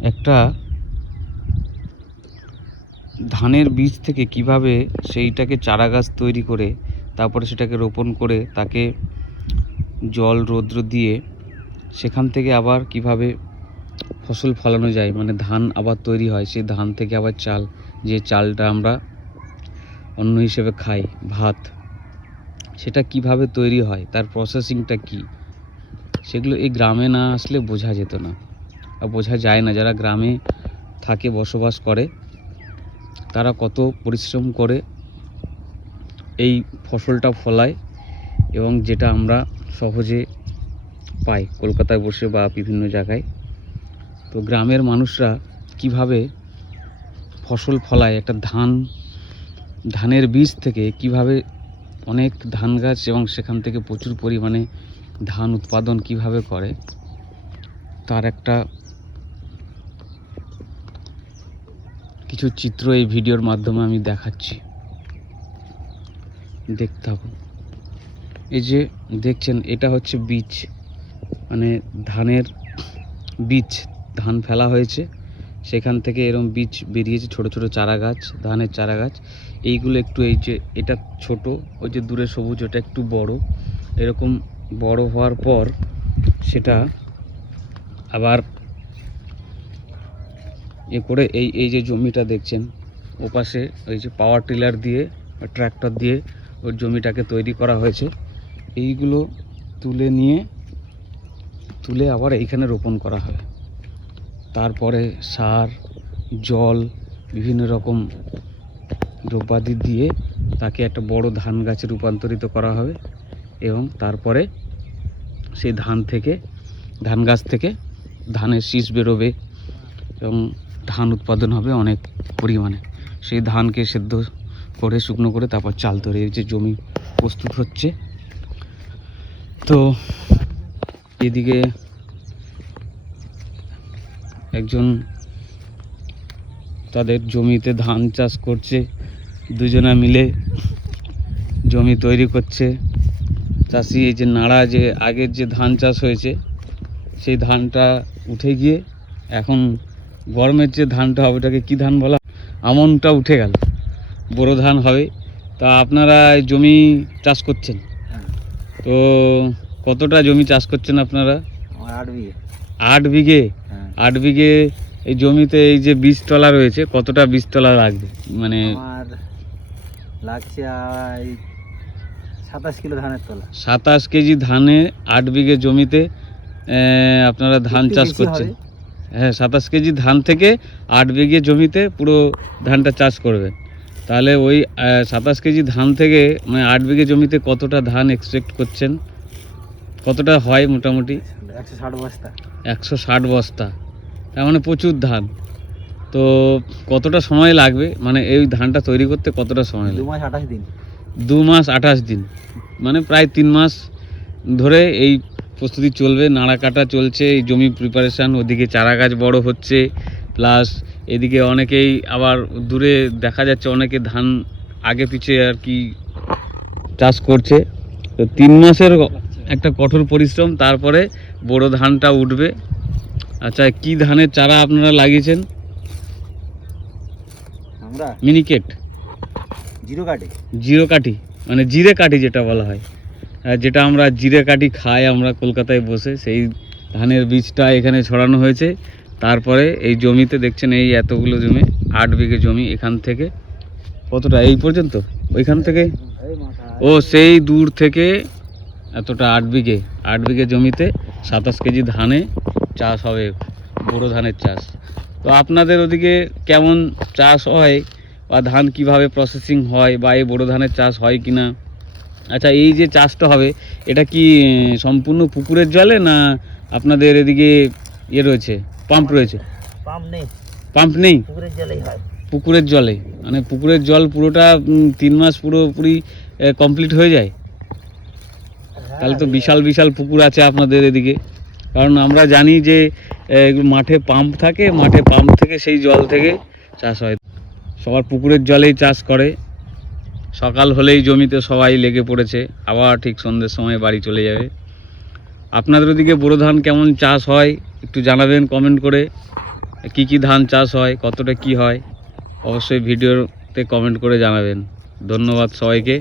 একটা ধানের বীজ থেকে কীভাবে সেইটাকে চারা গাছ তৈরি করে, তারপরে সেটাকে রোপণ করে, তাকে জল, রৌদ্র দিয়ে সেখান থেকে আবার কীভাবে ফসল ফলানো যায়? মানে ধান আবার তৈরি হয়, সেই ধান থেকে আবার চাল, যে চালটা আমরা অন্য হিসেবে খাই, ভাত, সেটা কীভাবে তৈরি হয়? তার প্রসেসিংটা কি? সেগুলো এই গ্রামে না আসলে বোঝা যেত না। বোঝা যায় না যারা গ্রামে থাকে, বসবাস করে, তারা কত পরিশ্রম করে এই ফসলটা ফলায় এবং যেটা আমরা সহজে পাই কলকাতায় বসে বা বিভিন্ন জায়গায়। তো গ্রামের মানুষরা কীভাবে ফসল ফলায়, একটা ধান, ধানের বীজ থেকে কীভাবে অনেক ধান গাছ এবং সেখান থেকে প্রচুর পরিমাণে ধান উৎপাদন কীভাবে করে, তার একটা কিছু চিত্র এই ভিডিওর মাধ্যমে আমি দেখাচ্ছি। দেখতে থাকুন এই যে দেখছেন, এটা হচ্ছে বীজ মানে ধানের বীজ ধান ফেলা হয়েছে। সেখান থেকে এরম বীজ বেরিয়েছে, ছোট ছোট চারা গাছ ধানের চারা গাছ এইগুলো একটু এই যে, এটা ছোট, ওই যে দূরে সবুজ, ওটা একটু বড়। এরকম বড় হওয়ার পর সেটা আবার এ করে এই এই যে জমিটা দেখছেন, ওপাশে ওই যে পাওয়ার টিলার দিয়ে ট্র্যাক্টর দিয়ে ওর জমিটাকে তৈরি করা হয়েছে। এইগুলো তুলে নিয়ে, তুলে আবার এইখানে রোপণ করা হয়। তারপরে সার, জল, বিভিন্ন রকম দ্রব্যাদি দিয়ে তাকে একটা বড় ধান গাছে রূপান্তরিত করা হবে এবং তারপরে সেই ধান থেকে, ধান গাছ থেকে ধানের শীষ বেরোবে এবং ধান উৎপাদন হবে অনেক পরিমাণে। সেই ধানকে সেদ্ধ করে, শুকনো করে তারপর চাল তৈরি। যে জমি প্রস্তুত হচ্ছে। তো এদিকে একজন তাদের জমিতে ধান চাষ করছে। দুজনা মিলে জমি তৈরি করছে। চাষি এই যে নাড়া, যে আগের যে ধান চাষ হয়েছে, সেই ধানটা উঠে গিয়ে এখন গরমের যে ধানটা হবে ওটাকে কী ধান বলা? আমনটা উঠে গেল। বোরো ধান হবে। তা আপনারা এই জমি চাষ করছেন? তো কতটা জমি চাষ করছেন আপনারা? আট বিঘে। আট বিঘে? হ্যাঁ। আট বিঘে এই জমিতে এই যে বীজতলা রয়েছে কতটা বীজতলা লাগবে? মানে লাগছে সাতাশ কিলো ধানের তলা। সাতাশ কেজি ধানে আট বিঘে জমিতে আপনারা ধান চাষ করছেন। হ্যাঁ সাতাশ কেজি ধান থেকে আট বিঘে জমিতে পুরো ধানটা চাষ করবেন তাহলে ওই সাতাশ কেজি ধান থেকে মানে আট বিঘে জমিতে কতটা ধান এক্সপেক্ট করছেন? কতটা হয় মোটামুটি? একশো ষাট বস্তা। একশো ষাট বস্তা। তার মানে প্রচুর ধান। তো কতটা সময় লাগবে? মানে এই ধানটা তৈরি করতে কতটা সময় দু লাগবে? মাস আঠাশ দিন। দু মাস আঠাশ দিন। মানে প্রায় তিন মাস ধরে এই প্রস্তুতি চলবে নাড়া কাটা চলছে এই জমি প্রিপারেশান ওদিকে চারা গাছ বড় হচ্ছে প্লাস এদিকে অনেকেই আবার দূরে দেখা যাচ্ছে অনেকে ধান আগে পিছে আর কি চাষ করছে। তো তিন মাসের একটা কঠোর পরিশ্রম তারপরে বড় ধানটা উঠবে। আচ্ছা কি ধানের চারা আপনারা লাগিয়েছেন? আমরা? মিনিকেট জিরো কাটে জিরো কাঠি মানে জিরে কাঠি যেটা বলা হয়। যেটা আমরা জিরে কাঠি খাই আমরা কলকাতায় বসে, সেই ধানের বীজটা এখানে ছড়ানো হয়েছে। তারপরে এই জমিতে দেখছেন এই এতগুলো জমি, আট বিঘে জমি এখান থেকে। কতটা? এই পর্যন্ত? ওইখান থেকে? ও, সেই দূর থেকে এতটা আট বিঘে। আট বিঘে জমিতে সাতাশ কেজি ধানে চাষ হবে বোরো ধানের চাষ। তো আপনাদের ওদিকে কেমন চাষ হয় বা ধান কীভাবে প্রসেসিং হয় বা এই বোরো ধানের চাষ হয় কি না আচ্ছা এই যে চাষটা হবে এটা কি সম্পূর্ণ পুকুরের জলে না আপনাদের এদিকে ইয়ে রয়েছে পাম্প রয়েছে? পাম্প নেই। পাম্প নেই? পুকুরের জলেই হয়। পুকুরের জলে মানে পুকুরের জল পুরোটা তিন মাস পুরোপুরি কমপ্লিট হয়ে যায়? তাহলে তো বিশাল বিশাল পুকুর আছে আপনাদের এদিকে। কারণ আমরা জানি যে মাঠে পাম্প থাকে মাঠে পাম্প থেকে সেই জল থেকে চাষ হয়। সবার পুকুরের জলেই চাষ করে। সকাল হলেই জমিতে সবাই লেগে পড়েছে, আবার ঠিক সন্ধ্যের সময় বাড়ি চলে যাবে। আপনাদের ওদিকে বোরো ধান কেমন চাষ হয়? একটু জানাবেন কমেন্ট করে। কি কি ধান চাষ হয়? কতটা কি হয়? অবশ্যই ভিডিওতে কমেন্ট করে জানাবেন। ধন্যবাদ সবাইকে।